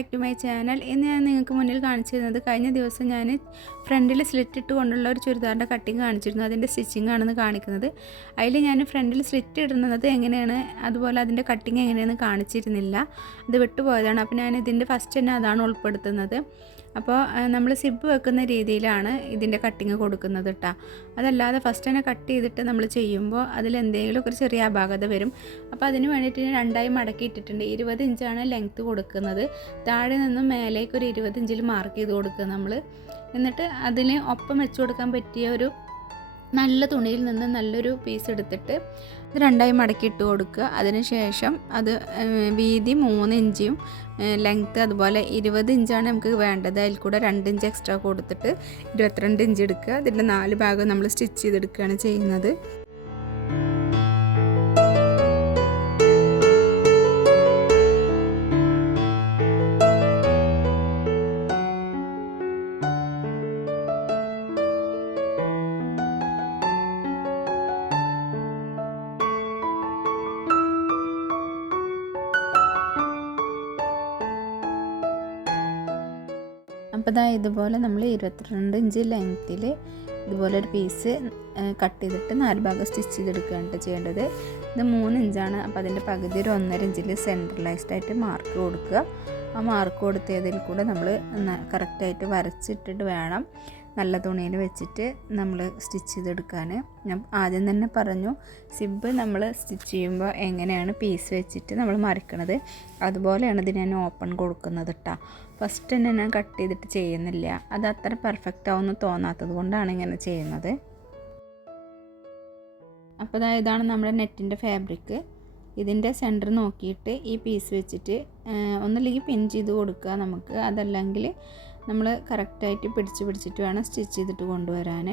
Back to my channel ഇന്ന് ഞാൻ നിങ്ങൾക്ക് മുന്നിൽ കാണിച്ചു തരുന്നത്. കഴിഞ്ഞ ദിവസം ഞാൻ ഫ്രണ്ടിൽ സ്ലിറ്റ് ഇട്ട് കൊണ്ടുള്ള ഒരു ചുരിദാറിന്റെ കട്ടിങ് കാണിച്ചിരുന്നു. അതിന്റെ സ്റ്റിച്ചിങ് ആണെന്ന് കാണിക്കുന്നത്. അതിൽ ഞാൻ ഫ്രണ്ടിൽ സ്ലിറ്റ് ഇടുന്നത് എങ്ങനെയാണ്? അതുപോലെ അതിന്റെ കട്ടിങ് എങ്ങനെയാണെന്ന് കാണിച്ചിരുന്നില്ല. അത് വിട്ടുപോയതാണ്. അപ്പോൾ ഞാൻ ഇതിന്റെ ഫസ്റ്റ് തന്നെ അതാണ് ഉൾപ്പെടുത്തുന്നത്. അപ്പോൾ നമ്മൾ സിബ് വെക്കുന്ന രീതിയിലാണ് ഇതിന്റെ കട്ടിങ് കൊടുക്കുന്നത് കേട്ടോ അതല്ലാതെ ഫസ്റ്റ് തന്നെ കട്ട് ചെയ്തിട്ട് നമ്മൾ ചെയ്യുമ്പോൾ അതിൽ എന്തെങ്കിലുമൊക്കെ ഒരു ചെറിയ അപാകത വരും. അപ്പോൾ അതിന് വേണ്ടിയിട്ട് ഞാൻ രണ്ടായി മടക്കി ഇട്ടിട്ടുണ്ട്. ഇരുപത് ഇഞ്ചാണ് ലെങ്ത്ത് കൊടുക്കുന്നത്. താഴെ നിന്നും മേലേക്ക് ഒരു ഇരുപത് ഇഞ്ചിൽ മാർക്ക് ചെയ്ത് കൊടുക്കുക നമ്മൾ. എന്നിട്ട് അതിന് ഒപ്പം വെച്ച് കൊടുക്കാൻ പറ്റിയ ഒരു നല്ല തുണിയിൽ നിന്ന് നല്ലൊരു പീസ് എടുത്തിട്ട് ഇത് രണ്ടായി മടക്കി ഇട്ട് കൊടുക്കുക. അതിന് ശേഷം അത് വീതി മൂന്ന് ഇഞ്ചും ലെങ്ത്ത് അതുപോലെ ഇരുപത് ഇഞ്ചാണ് നമുക്ക് വേണ്ടത്. അതിൽ കൂടെ രണ്ട് ഇഞ്ച് എക്സ്ട്രാ കൊടുത്തിട്ട് ഇരുപത്തിരണ്ട് ഇഞ്ച് എടുക്കുക. അതിന്റെ നാല് ഭാഗം നമ്മൾ സ്റ്റിച്ച് ചെയ്തെടുക്കുകയാണ് ചെയ്യുന്നത്. അപ്പോൾ ഇതാ ഇതുപോലെ നമ്മൾ ഇരുപത്തിരണ്ട് ഇഞ്ച് ലെങ്ത്തിൽ ഇതുപോലെ ഒരു പീസ് കട്ട് ചെയ്തിട്ട് നാല് ഭാഗം സ്റ്റിച്ച് ചെയ്തെടുക്കുകയാണ് ചെയ്യേണ്ടത്. ഇത് മൂന്ന് ഇഞ്ചാണ്. അപ്പോൾ അതിന്റെ പകുതി ഒരു ഒന്നര ഇഞ്ചിൽ സെൻട്രലൈസ്ഡ് ആയിട്ട് മാർക്ക് കൊടുക്കുക. ആ മാർക്ക് കൊടുത്തതിൽ കൂടെ നമ്മൾ കറക്റ്റായിട്ട് വരച്ചിട്ടിട്ട് വേണം നല്ല തുണിയിൽ വെച്ചിട്ട് നമ്മൾ സ്റ്റിച്ച് ചെയ്തെടുക്കാൻ ഞാൻ ആദ്യം തന്നെ പറഞ്ഞു സിബ് നമ്മൾ സ്റ്റിച്ച് ചെയ്യുമ്പോൾ എങ്ങനെയാണ് പീസ് വെച്ചിട്ട് നമ്മൾ മറിക്കണത്? അതുപോലെയാണ് ഇതിന് ഞാൻ ഓപ്പൺ കൊടുക്കുന്നത് കേട്ടോ ഫസ്റ്റ് തന്നെ ഞാൻ കട്ട് ചെയ്തിട്ട് ചെയ്യുന്നില്ല. അത് അത്ര പെർഫെക്റ്റ് ആവുമെന്ന് തോന്നാത്തത് കൊണ്ടാണ് ഇങ്ങനെ ചെയ്യുന്നത്. അപ്പോൾ ഇതാ ഇതാണ് നമ്മുടെ നെറ്റിന്റെ ഫാബ്രിക്ക് ഇതിന്റെ സെന്റർ നോക്കിയിട്ട് ഈ പീസ് വെച്ചിട്ട് ഒന്നില്ലെങ്കിൽ പിൻ ചെയ്ത് കൊടുക്കുക നമുക്ക്. അതല്ലെങ്കിൽ നമ്മൾ കറക്റ്റായിട്ട് പിടിച്ച് പിടിച്ചിട്ട് വേണം സ്റ്റിച്ച് ചെയ്തിട്ട് കൊണ്ടുവരാൻ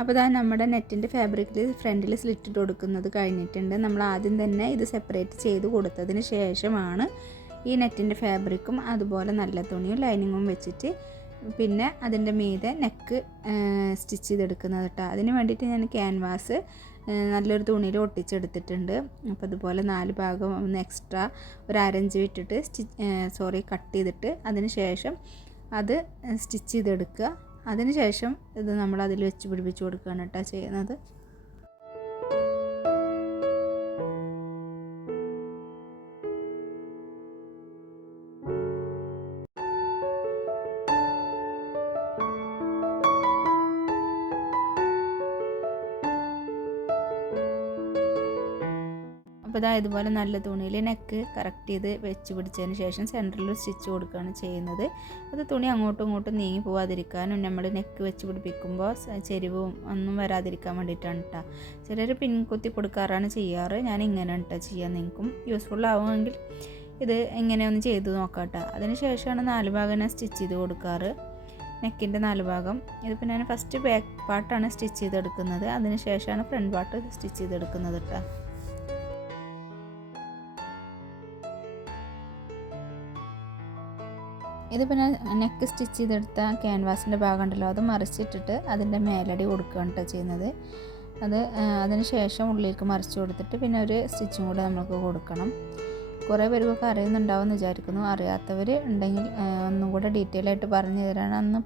അപ്പോൾ ഇതാ നമ്മുടെ നെറ്റിന്റെ ഫാബ്രിക്കിൽ ഫ്രണ്ടിൽ സ്ലിറ്റ് ഇട്ട് കൊടുക്കുന്നത് കഴിഞ്ഞിട്ടുണ്ട്. നമ്മൾ ആദ്യം തന്നെ ഇത് സെപ്പറേറ്റ് ചെയ്ത് കൊടുത്തതിന് ശേഷമാണ് ഈ നെറ്റിന്റെ ഫാബ്രിക്കും അതുപോലെ നല്ല തുണിയും ലൈനിങ്ങും വെച്ചിട്ട് പിന്നെ അതിന്റെ മീതെ നെക്ക് സ്റ്റിച്ച് ചെയ്തെടുക്കുന്നത് കേട്ടോ അതിന് വേണ്ടിയിട്ട് ഞാൻ ക്യാൻവാസ് നല്ലൊരു തുണിയിൽ ഒട്ടിച്ചെടുത്തിട്ടുണ്ട്. അപ്പോൾ അതുപോലെ നാല് ഭാഗം ഒന്ന് എക്സ്ട്രാ ഒരു അരഞ്ച് വിട്ടിട്ട് സ്റ്റിച്ച് സോറി കട്ട് ചെയ്തിട്ട് അതിന് ശേഷം അത് സ്റ്റിച്ച് ചെയ്തെടുക്കുക. അതിനുശേഷം ഇത് നമ്മൾ അതിൽ വെച്ച് പിടിപ്പിച്ച് കൊടുക്കുകയാണ് കേട്ടോ ചെയ്യുന്നത്. അപ്പോൾ ഇതാ ഇതുപോലെ നല്ല തുണിയിൽ നെക്ക് കറക്റ്റ് ചെയ്ത് വെച്ച് പിടിച്ചതിന് ശേഷം സെന്ററിൽ സ്റ്റിച്ച് കൊടുക്കുകയാണ് ചെയ്യുന്നത്. അത് തുണി അങ്ങോട്ടും ഇങ്ങോട്ടും നീങ്ങി പോവാതിരിക്കാനും നമ്മൾ നെക്ക് വെച്ച് പിടിപ്പിക്കുമ്പോൾ ചെരിവും ഒന്നും വരാതിരിക്കാൻ വേണ്ടിയിട്ടാണ് കേട്ടോ ചിലർ പിൻകുത്തി കൊടുക്കാറാണ് ചെയ്യാറ്. ഞാൻ ഇങ്ങനെ കേട്ടോ ചെയ്യാൻ നിങ്ങൾക്കും യൂസ്ഫുൾ ആവുമെങ്കിൽ ഇത് എങ്ങനെയൊന്ന് ചെയ്ത് നോക്കാം കേട്ടോ അതിന് ശേഷമാണ് നാല് ഭാഗം ഞാൻ സ്റ്റിച്ച് ചെയ്ത് കൊടുക്കാറ്. നെക്കിന്റെ നാല് ഭാഗം. ഇതിപ്പോൾ ഞാൻ ഫസ്റ്റ് ബാക്ക് പാർട്ടാണ് സ്റ്റിച്ച് ചെയ്തെടുക്കുന്നത്. അതിന് ശേഷമാണ് ഫ്രണ്ട് പാർട്ട് സ്റ്റിച്ച് ചെയ്തെടുക്കുന്നത് കേട്ടോ ഇത് പിന്നെ നെക്ക് സ്റ്റിച്ച് ചെയ്തെടുത്ത ക്യാൻവാസിന്റെ ഭാഗം ഉണ്ടല്ലോ അത് മറിച്ചിട്ടിട്ട് അതിന്റെ മേലടി കൊടുക്കുകയാണ് കേട്ടോ ചെയ്യുന്നത്. അത് അതിന് ശേഷം ഉള്ളിലേക്ക് മറിച്ച് കൊടുത്തിട്ട് പിന്നെ ഒരു സ്റ്റിച്ചും കൂടെ നമുക്ക് കൊടുക്കണം. കുറേ പേർക്കൊക്കെ അറിയുന്നുണ്ടാവുമെന്ന് വിചാരിക്കുന്നു. അറിയാത്തവർ ഉണ്ടെങ്കിൽ ഒന്നും കൂടെ ഡീറ്റെയിൽ ആയിട്ട് പറഞ്ഞു തരാൻ അന്ന്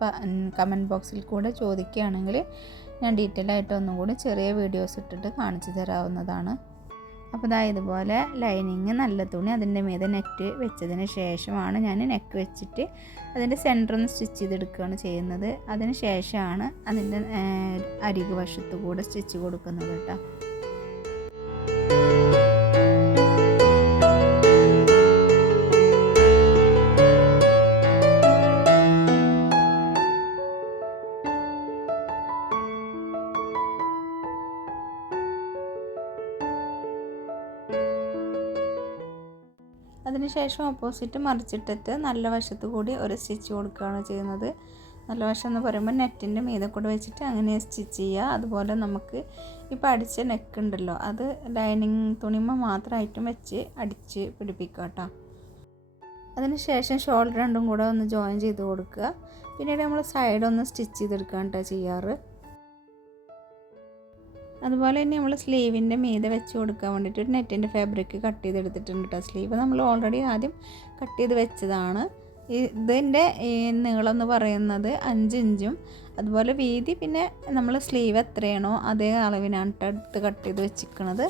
കമന്റ് ബോക്സിൽ കൂടെ ചോദിക്കുകയാണെങ്കിൽ ഞാൻ ഡീറ്റെയിൽ ആയിട്ട് ഒന്നും കൂടി ചെറിയ വീഡിയോസ് ഇട്ടിട്ട് കാണിച്ചു തരാവുന്നതാണ്. അപ്പോൾ ഇതാ ഇതുപോലെ ലൈനിങ് നല്ല തുണി അതിന്റെ മീതെ നെറ്റ് വെച്ചതിന് ശേഷമാണ് ഞാൻ നെക്ക് വെച്ചിട്ട് അതിന്റെ സെന്റർ ഒന്ന് സ്റ്റിച്ച് ചെയ്തെടുക്കുകയാണ് ചെയ്യുന്നത്. അതിന് ശേഷമാണ് അതിന്റെ അരികു കൂടെ സ്റ്റിച്ച് കൊടുക്കുന്നത് കേട്ടോ. അതിനുശേഷം ഓപ്പോസിറ്റ് മറിച്ചിട്ടിട്ട് നല്ല വശത്ത് കൂടി ഒരു സ്റ്റിച്ച് കൊടുക്കുകയാണ് ചെയ്യുന്നത്. നല്ല വശം എന്ന് പറയുമ്പോൾ നെറ്റിന്റെ മീതെ കൂടെ വെച്ചിട്ട് അങ്ങനെ സ്റ്റിച്ച് ചെയ്യുക. അതുപോലെ നമുക്ക് ഇപ്പോൾ അടിച്ച നെക്ക് ഉണ്ടല്ലോ അത് ലൈനിങ് തുണിമ മാത്രമായിട്ടും വെച്ച് അടിച്ച് പിടിപ്പിക്കുക കേട്ടോ. അതിനുശേഷം ഷോൾഡർ രണ്ടും കൂടെ ഒന്ന് ജോയിൻ ചെയ്ത് കൊടുക്കുക. പിന്നീട് നമ്മൾ സൈഡ് ഒന്ന് സ്റ്റിച്ച് കേട്ടോ ചെയ്യാറ്. അതുപോലെ തന്നെ നമ്മൾ സ്ലീവിന്റെ മീതെ വെച്ച് കൊടുക്കാൻ വേണ്ടിയിട്ട് ഒരു നെറ്റിന്റെ ഫാബ്രിക് കട്ട് ചെയ്തെടുത്തിട്ടുണ്ട് കേട്ടോ സ്ലീവ് നമ്മൾ ഓൾറെഡി ആദ്യം കട്ട് ചെയ്ത് വെച്ചതാണ്. ഇതിന്റെ നീളം എന്ന് പറയുന്നത് അഞ്ച് ഇഞ്ചും അതുപോലെ വീതി പിന്നെ നമ്മൾ സ്ലീവ് എത്രയാണോ അതേ അളവിനാണ് എടുത്ത് കട്ട് ചെയ്ത് വെച്ചിരിക്കുന്നത്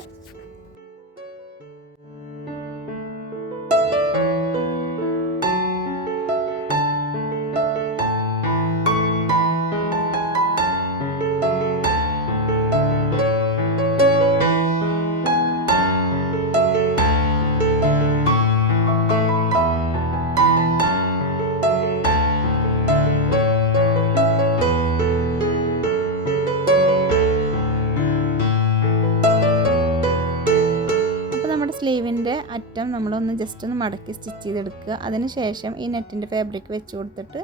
അറ്റം നമ്മളൊന്ന് ജസ്റ്റ് ഒന്ന് മടക്കി സ്റ്റിച്ച് ചെയ്തെടുക്കുക. അതിന് ശേഷം ഈ നെറ്റിന്റെ ഫാബ്രിക് വെച്ച് കൊടുത്തിട്ട്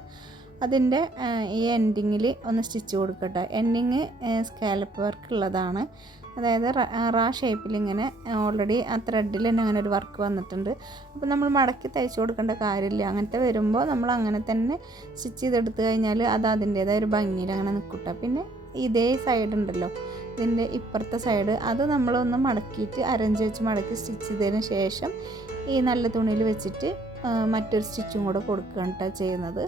അതിന്റെ ഈ എൻഡിങ്ങിൽ ഒന്ന് സ്റ്റിച്ച് കൊടുക്കട്ടെ. എൻഡിങ് സ്കാലപ്പ് വർക്ക് ഉള്ളതാണ്. അതായത് റാ ഷേപ്പിൽ ഇങ്ങനെ ഓൾറെഡി ആ ത്രെഡിൽ തന്നെ അങ്ങനെ ഒരു വർക്ക് വന്നിട്ടുണ്ട്. അപ്പോൾ നമ്മൾ മടക്കി തയ്ച്ചു കൊടുക്കേണ്ട കാര്യമില്ല. അങ്ങനത്തെ വരുമ്പോൾ നമ്മൾ അങ്ങനെ തന്നെ സ്റ്റിച്ച് ചെയ്തെടുത്ത് കഴിഞ്ഞാൽ അത് അതിന്റേതായ ഒരു ഭംഗിയിൽ അങ്ങനെ നിൽക്കട്ടെ പിന്നെ ഇതേ സൈഡ് ഉണ്ടല്ലോ. ഇതിന്റെ ഇപ്പുറത്തെ സൈഡ് അത് നമ്മളൊന്ന് മടക്കിയിട്ട് അരഞ്ച് വെച്ച് മടക്കി സ്റ്റിച്ച് ചെയ്തതിന് ശേഷം ഈ നല്ല തുണിയിൽ വെച്ചിട്ട് മറ്റൊരു സ്റ്റിച്ചും കൂടെ കൊടുക്കുകയാണ് കേട്ടോ ചെയ്യുന്നത്.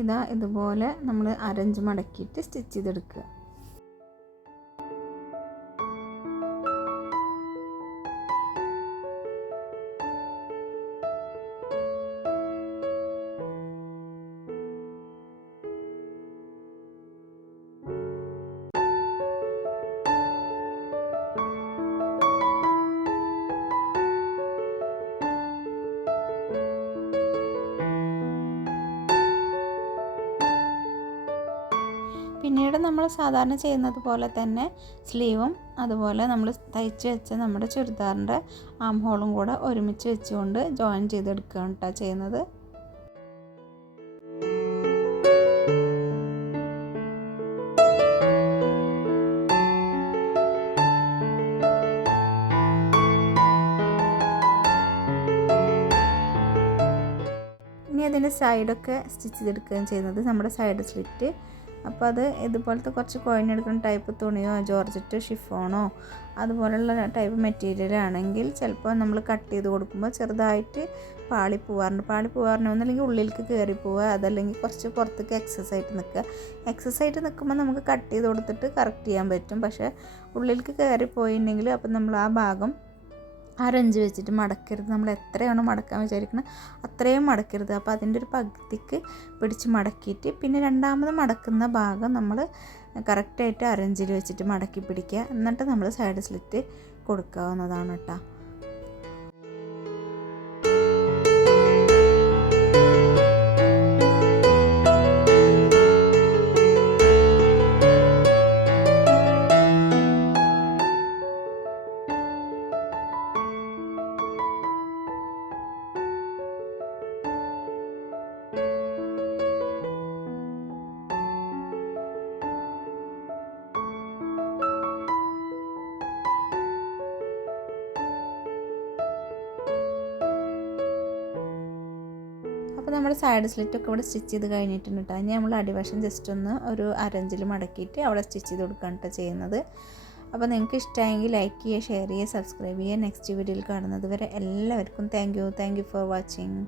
ഇതാ ഇതുപോലെ നമ്മൾ അരഞ്ച് മടക്കിയിട്ട് സ്റ്റിച്ച് ചെയ്തെടുക്കുക. നമ്മൾ സാധാരണ ചെയ്യുന്നത് പോലെ തന്നെ സ്ലീവും അതുപോലെ നമ്മൾ തയ്ച്ച് വെച്ച നമ്മുടെ ചുരിദാറിന്റെ ആം ഹോളും കൂടെ ഒരുമിച്ച് വെച്ചുകൊണ്ട് ജോയിൻ ചെയ്തെടുക്കുകയാണ് കേട്ടോ ചെയ്യുന്നത്. ഇനി അതിന്റെ സൈഡൊക്കെ സ്റ്റിച്ച് ചെയ്തെടുക്കുകയും ചെയ്യുന്നത്. നമ്മുടെ സൈഡ് സ്ലിറ്റ് അപ്പോൾ അത് ഇതുപോലത്തെ കുറച്ച് കോയിൻ എടുക്കുന്ന ടൈപ്പ് തുണിയോ ജോർജറ്റ് ഷിഫോണോ അതുപോലുള്ള ടൈപ്പ് മെറ്റീരിയൽ ആണെങ്കിൽ ചിലപ്പോൾ നമ്മൾ കട്ട് ചെയ്ത് കൊടുക്കുമ്പോൾ ചെറുതായിട്ട് പാളി പോവാറുണ്ട് പാളി പോവാറുണ്ട് ഒന്നല്ലെങ്കിൽ ഉള്ളിലേക്ക് കയറി പോവുക അതല്ലെങ്കിൽ കുറച്ച് പുറത്തേക്ക് എക്സസ് ആയിട്ട് നിൽക്കുക എക്സസ് ആയിട്ട് നിൽക്കുമ്പോൾ നമുക്ക് കട്ട് ചെയ്ത് കൊടുത്തിട്ട് കറക്റ്റ് ചെയ്യാൻ പറ്റും. പക്ഷേ ഉള്ളിലേക്ക് കയറി പോയിട്ടുണ്ടെങ്കിൽ അപ്പം നമ്മൾ ആ ഭാഗം അരഞ്ച് വെച്ചിട്ട് മടക്കരുത്. നമ്മൾ എത്രയാണോ മടക്കാൻ വിചാരിക്കുന്നത് അത്രയും മടക്കരുത്. അപ്പോൾ അതിന്റെ ഒരു പകുതിക്ക് പിടിച്ച് മടക്കിയിട്ട് പിന്നെ രണ്ടാമത് മടക്കുന്ന ഭാഗം നമ്മൾ കറക്റ്റായിട്ട് അരഞ്ചിൽ വെച്ചിട്ട് മടക്കി പിടിക്കുക. എന്നിട്ട് നമ്മൾ സൈഡ് സ്ലിറ്റ് കൊടുക്കാവുന്നതാണ് കേട്ടോ. നമ്മുടെ സൈഡ് സ്ലിറ്റൊക്കെ ഇവിടെ സ്റ്റിച്ച് ചെയ്ത് കഴിഞ്ഞിട്ടുണ്ട് കേട്ടോ ഇനി നമ്മൾ അടിവശം ജസ്റ്റ് ഒന്ന് ഒരു അരഞ്ചിൽ മടക്കിയിട്ട് അവിടെ സ്റ്റിച്ച് ചെയ്ത് കൊടുക്കുകയാണ് കേട്ടോ ചെയ്യുന്നത്. അപ്പോൾ നിങ്ങൾക്ക് ഇഷ്ടമായെങ്കിൽ ലൈക്ക് ചെയ്യുക ഷെയർ ചെയ്യുക സബ്സ്ക്രൈബ് ചെയ്യുക. നെക്സ്റ്റ് വീഡിയോയിൽ കാണുന്നത് വരെ എല്ലാവർക്കും thank you thank you for watching